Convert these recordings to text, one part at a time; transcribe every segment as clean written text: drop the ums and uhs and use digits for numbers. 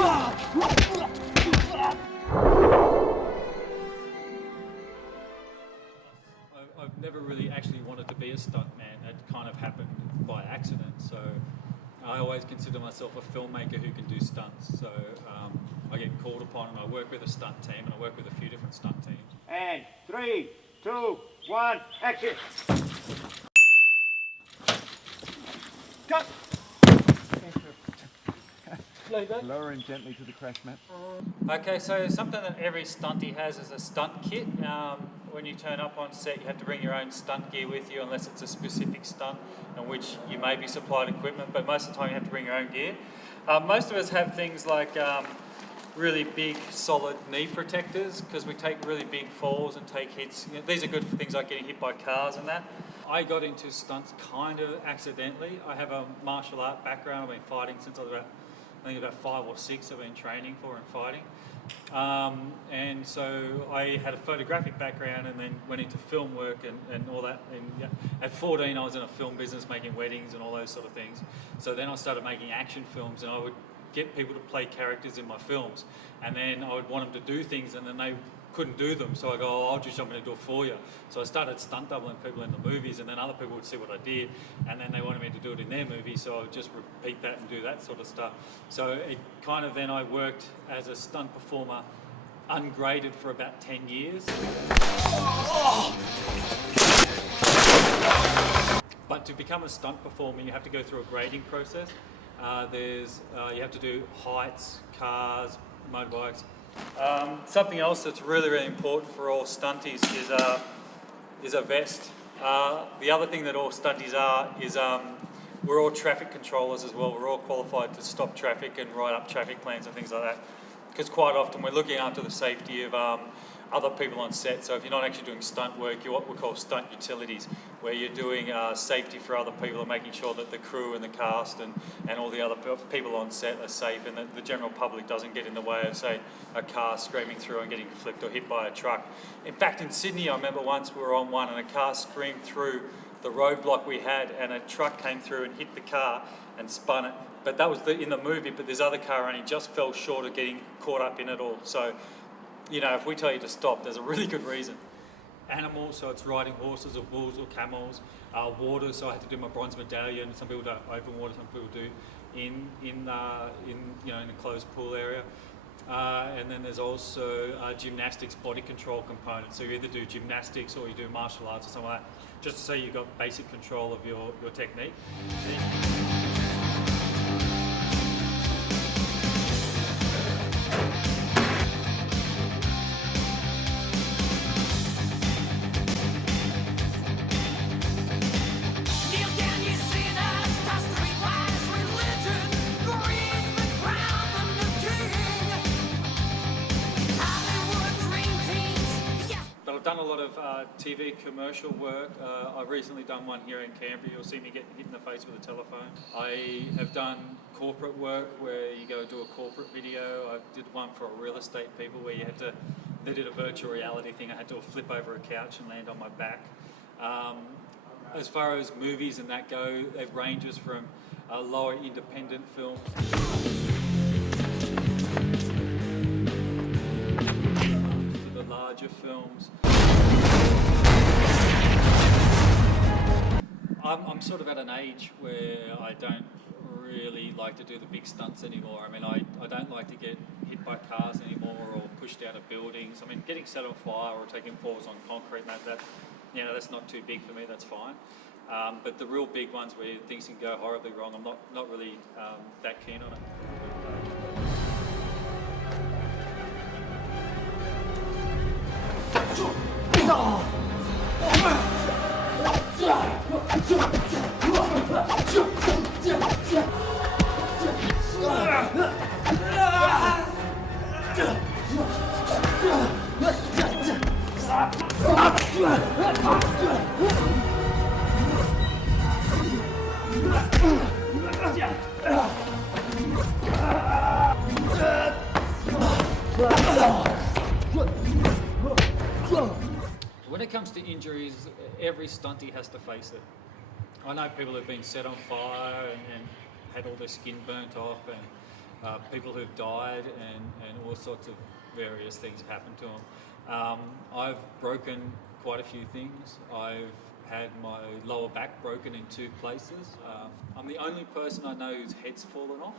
I've never really actually wanted to be a stuntman. It kind of happened by accident. So I always consider myself a filmmaker who can do stunts. So I get called upon, and I work with a stunt team, and I work with a few different stunt teams. And 3, 2, 1, action! Cut! Lower him gently to the crash mat. Okay, so something that every stuntie has is a stunt kit. When you turn up on set, you have to bring your own stunt gear with you, unless it's a specific stunt in which you may be supplied equipment, but most of the time you have to bring your own gear. Most of us have things like really big, solid knee protectors, because we take really big falls and take hits. You know, these are good for things like getting hit by cars and that. I got into stunts kind of accidentally. I have a martial art background. I've been fighting since I was about 5 or 6. I've been training for and fighting. And so I had a photographic background and then went into film work and all that. And yeah, at 14, I was in a film business making weddings and all those sort of things. So then I started making action films, and I would get people to play characters in my films. And then I would want them to do things, and then they couldn't do them. So I go, oh, I'll just jump in and do it for you. So I started stunt doubling people in the movies, and then other people would see what I did, and then they wanted me to do it in their movie, so I would just repeat that and do that sort of stuff. So it kind of, then I worked as a stunt performer ungraded for about 10 years. But to become a stunt performer, you have to go through a grading process. You have to do heights, cars, motorbikes. Something else that's really, really important for all stunties is a vest. The other thing that all stunties are is we're all traffic controllers as well. We're all qualified to stop traffic and write up traffic plans and things like that. Because quite often we're looking after the safety of other people on set. So if you're not actually doing stunt work, you're what we call stunt utilities, where you're doing safety for other people and making sure that the crew and the cast and all the other people on set are safe, and that the general public doesn't get in the way of, say, a car screaming through and getting flipped or hit by a truck. In fact, in Sydney, I remember once we were on one and a car screamed through the roadblock we had, and a truck came through and hit the car and spun it. But that was in the movie, but this other car only just fell short of getting caught up in it all. So, you know, if we tell you to stop, there's a really good reason. Animals, so it's riding horses or bulls or camels. Water, so I had to do my bronze medallion. Some people don't open water, some people do in a closed pool area. And then there's also gymnastics body control component. So you either do gymnastics or you do martial arts or something like that, just so you've got basic control of your technique. I've done a lot of TV commercial work. I've recently done one here in Canberra. You'll see me get hit in the face with a telephone. I have done corporate work where you go do a corporate video. I did one for real estate people where they did a virtual reality thing. I had to flip over a couch and land on my back. As far as movies and that go, it ranges from lower independent films to the larger films. I'm sort of at an age where I don't really like to do the big stunts anymore. I mean, I don't like to get hit by cars anymore or pushed out of buildings. I mean, getting set on fire or taking falls on concrete, that's not too big for me, that's fine. But the real big ones where things can go horribly wrong, I'm not really that keen on it. When it comes to injuries, every stuntie has to face it. I know people have been set on fire and had all their skin burnt off, people who've died, and all sorts of various things have happened to them. I've broken quite a few things. I've had my lower back broken in 2 places. I'm the only person I know whose head's fallen off.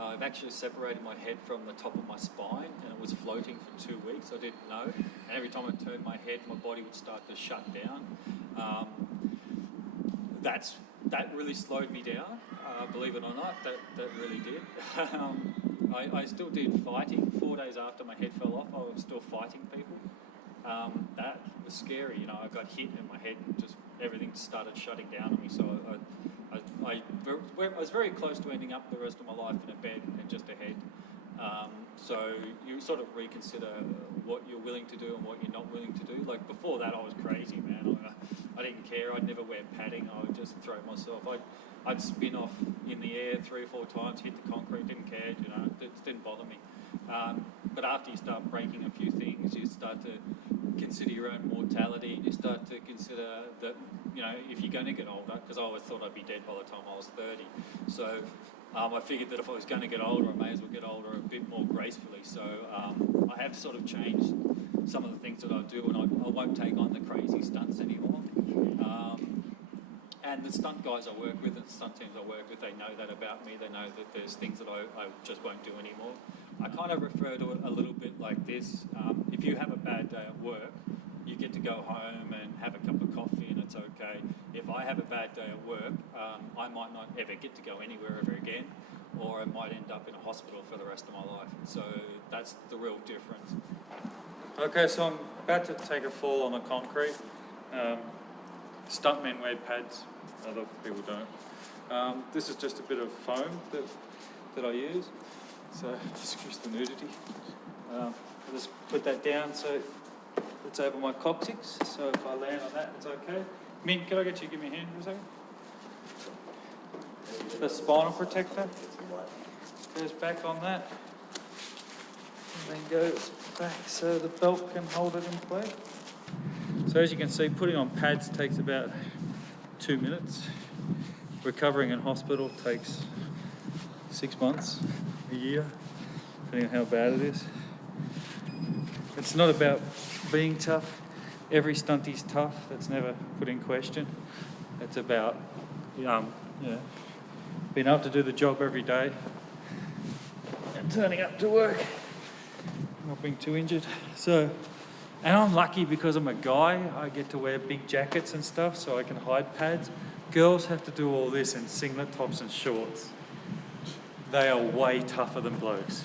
I've actually separated my head from the top of my spine, and it was floating for 2 weeks. I didn't know. And every time I turned my head, my body would start to shut down. That really slowed me down, believe it or not. That really did. I still did fighting. 4 days after my head fell off, I was still fighting people. That was scary. I got hit in my head, and just everything started shutting down on me. So I was very close to ending up the rest of my life in a bed and just a head. So you sort of reconsider what you're willing to do and what you're not willing to do. Like before that, I was crazy, man. I didn't care. I'd never wear padding. I would just throw myself. I'd spin off in the air 3 or 4 times, hit the concrete, didn't care. It didn't bother me. But after you start breaking a few things, you start to consider your own mortality. You start to consider that, if you're going to get older, because I always thought I'd be dead by the time I was 30. So I figured that if I was going to get older, I may as well get older a bit more gracefully. So I have sort of changed some of the things that I do, and I won't take on the crazy stunts anymore. And the stunt guys I work with and the stunt teams I work with, they know that about me. They know that there's things that I just won't do anymore. I kind of refer to it a little bit like this. If you have a bad day at work, you get to go home and have a cup of coffee and it's okay. If I have a bad day at work, I might not ever get to go anywhere ever again, or I might end up in a hospital for the rest of my life. So that's the real difference. Okay, so I'm about to take a fall on the concrete. Stuntmen wear pads, other people don't. This is just a bit of foam that I use. So excuse the nudity. I'll just put that down so it's over my coccyx. So if I land on that, it's okay. Mint, can I get you to give me a hand for a second? The spinal protector goes back on that, and then goes back so the belt can hold it in place. So as you can see, putting on pads takes about 2 minutes. Recovering in hospital takes 6 months, a year, depending on how bad it is. It's not about being tough. Every stuntie's tough. That's never put in question. It's about being able to do the job every day and turning up to work, not being too injured. And I'm lucky because I'm a guy. I get to wear big jackets and stuff so I can hide pads. Girls have to do all this in singlet tops and shorts. They are way tougher than blokes.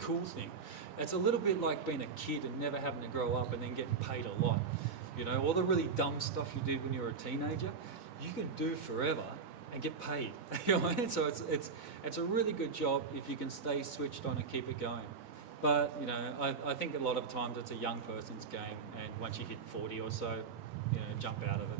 Cool thing. It's a little bit like being a kid and never having to grow up and then getting paid a lot. All the really dumb stuff you did when you were a teenager, you can do forever and get paid. So it's a really good job if you can stay switched on and keep it going. But I think a lot of times it's a young person's game, and once you hit 40 or so, jump out of it.